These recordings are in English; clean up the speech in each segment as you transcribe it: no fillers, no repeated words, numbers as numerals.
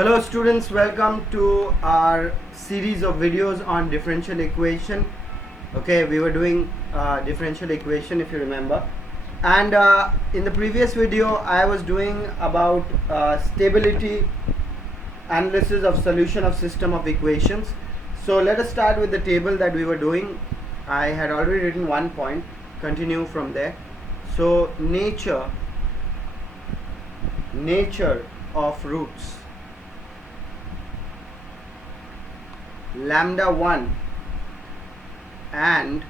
Hello students, welcome to our series of videos on differential equation. Okay, we were doing differential equation if you remember, and in the previous video I was doing about stability analysis of solution of system of equations. So let us start with the table that we were doing. I had already written one point, continue from there. So nature of roots lambda 1 and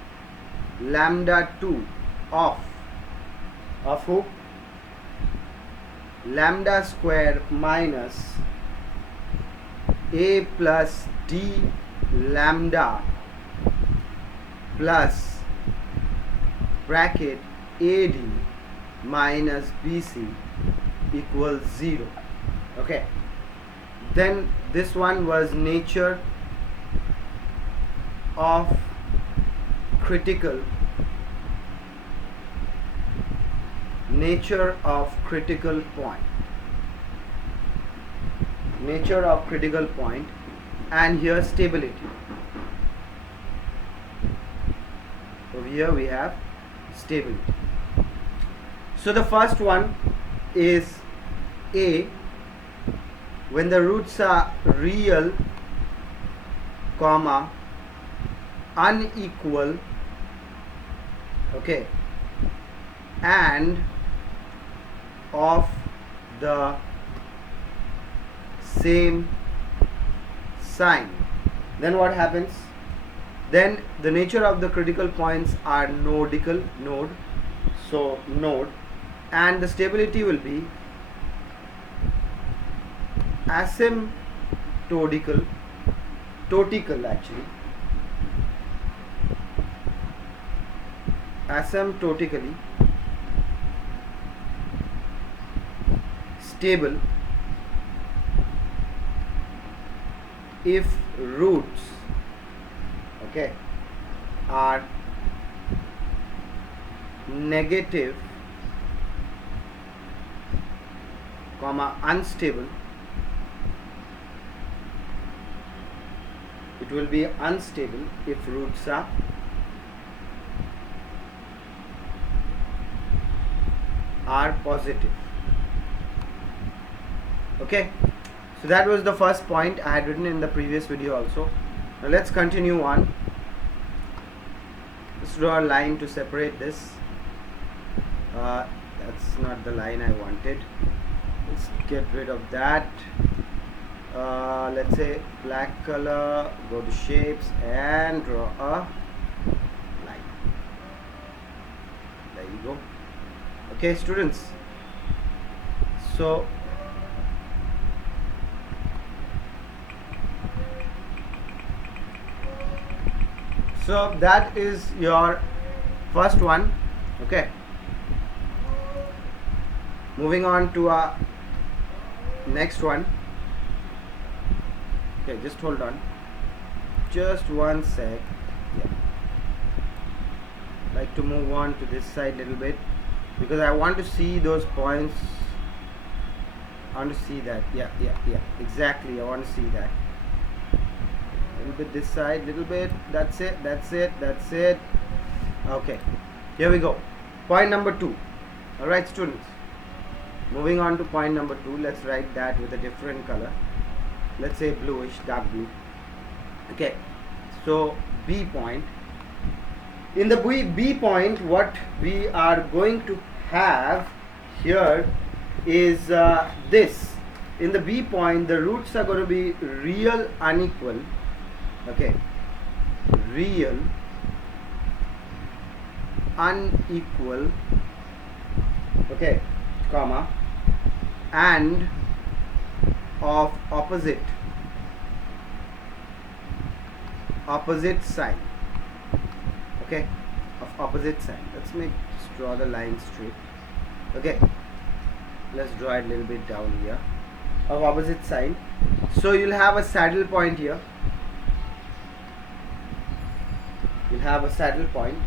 lambda 2 of who? Lambda square minus a plus d lambda plus bracket ad minus bc equals 0. Okay, then this one was nature of critical point, and here stability. Over here we have stability. So the first one is A, when the roots are real, comma, unequal, okay, and of the same sign. Then what happens? Then the nature of the critical points are node, and the stability will be asymptotically stable if roots, okay, are negative, comma, unstable. It will be unstable if roots are positive. Okay, so that was the first point I had written in the previous video also. Now let's continue on. Let's draw a line to separate this. That's not the line I wanted. Let's get rid of that. Let's say black color, go to shapes and draw a line. There you go. Okay students, so that is your first one. Okay, moving on to our next one. Okay, just hold on, just one sec. Yeah, like to move on to this side a little bit because I want to see those points. I want to see that. Yeah, exactly, I want to see that. Little bit this side, little bit. That's it. Okay, here we go. Point number 2. Alright students, moving on to point number 2. Let's write that with a different color. Let's say bluish, dark blue. Okay, so B point. In the B point, what we are going to have here is this. In the B point, the roots are going to be real unequal. Okay, real unequal, okay, comma, and of opposite sign. Okay, of opposite sign. Let's draw the line straight. Okay, let's draw it a little bit down here. Of opposite sign. So you'll have a saddle point here. You'll have a saddle point,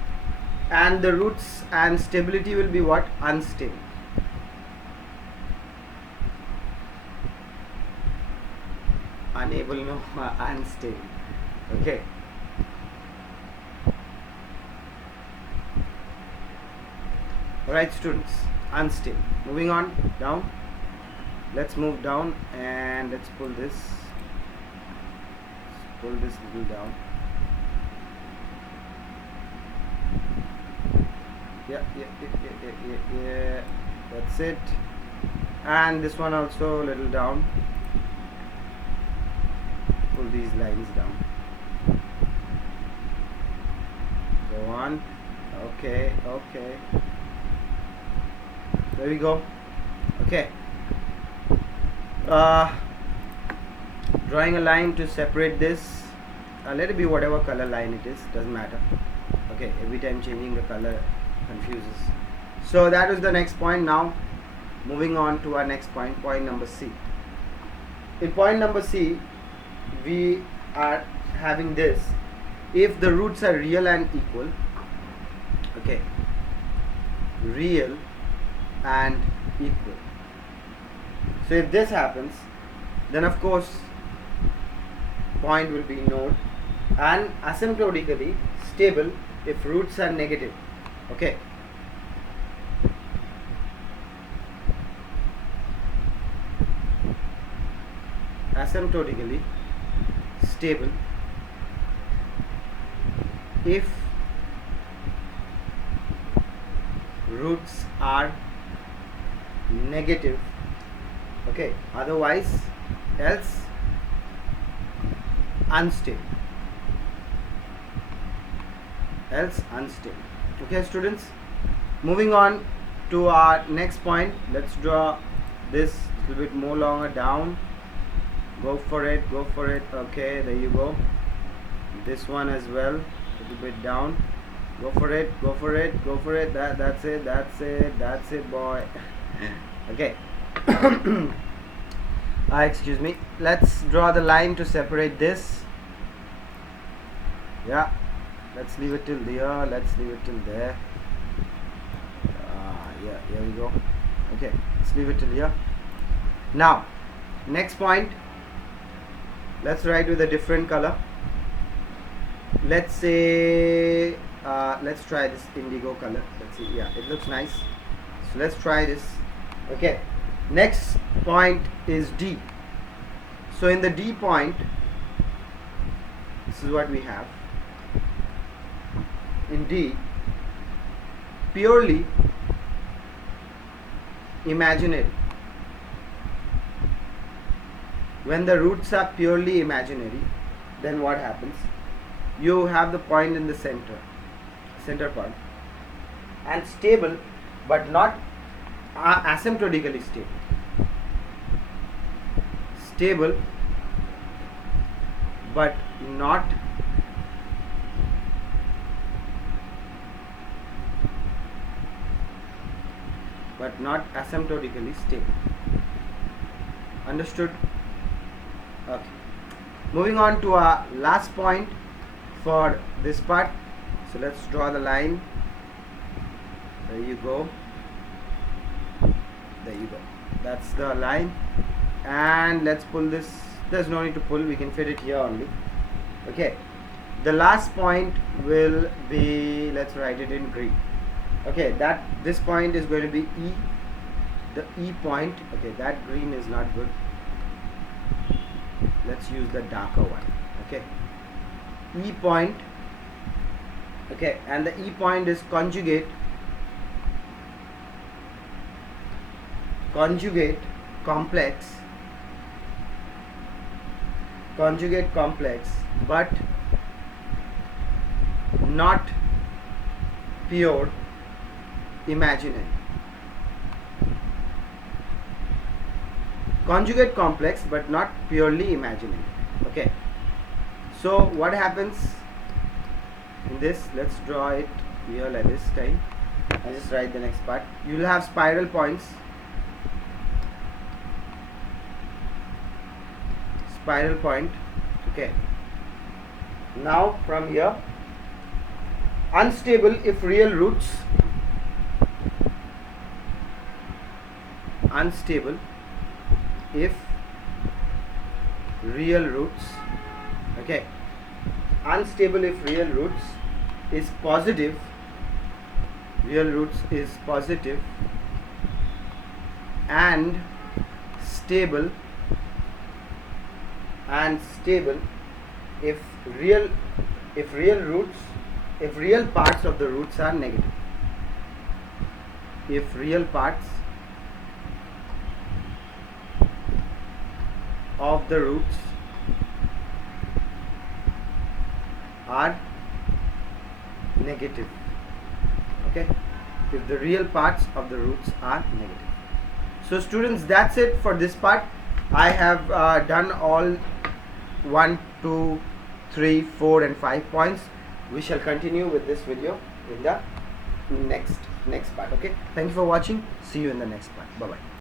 and the roots and stability will be what? Unstable. unable, no, unstable. Okay. Alright students, unstable. Moving on down. Let's move down and let's pull this little down. Yeah, that's it. And this one also a little down. Pull these lines down. Go on. Okay. There we go. Okay. Drawing a line to separate this. Let it be whatever color line it is, doesn't matter. Okay, every time changing the color confuses. So that is the next point. Now moving on to our next point, point number C. In point number C, we are having this: if the roots are real and equal. Okay, real and equal. So if this happens, then of course point will be node, and asymptotically stable if roots are negative. Okay, asymptotically stable if roots are negative. Okay, otherwise, else unstable. Okay students, moving on to our next point. Let's draw this a little bit more longer down. Go for it. Okay, there you go. This one as well, a little bit down. Go for it. That's it, boy. Okay. Excuse me. Let's draw the line to separate this. Yeah, let's leave it till there. Yeah, here we go. Okay, let's leave it till here. Now, next point. Let's write with a different color. Let's say, let's try this indigo color. Let's see. Yeah, it looks nice. So let's try this. Okay. Next point is D. So in the D point, this is what we have. In D, purely imaginary. When the roots are purely imaginary, then what happens? You have the point in the center point, and stable but not asymptotically stable. Stable but not asymptotically stable. Understood? Okay. Moving on to our last point for this part. So let's draw the line. There you go. That's the line. And let's pull this. There's no need to pull, we can fit it here only. Okay, the last point will be, let's write it in green. Okay, this point is going to be E, the E point. Okay, that green is not good. Let's use the darker one. Okay, E point. Okay, and the E point is conjugate complex but not pure imaginary. Conjugate complex but not purely imaginary. Okay, so what happens in this? Let's draw it here like this time. I just write the next part. You will have spiral points. Spiral point. Okay, now from here, unstable if real roots, unstable if real roots. Okay, unstable if real roots is positive, real roots is positive, and stable if real parts of the roots are negative. If real parts of the roots are negative. Okay, if the real parts of the roots are negative. So students, that's it for this part. I have done all 1, 2, 3, 4 and 5 points. We shall continue with this video in the next part. Okay, thank you for watching. See you in the next part. Bye bye.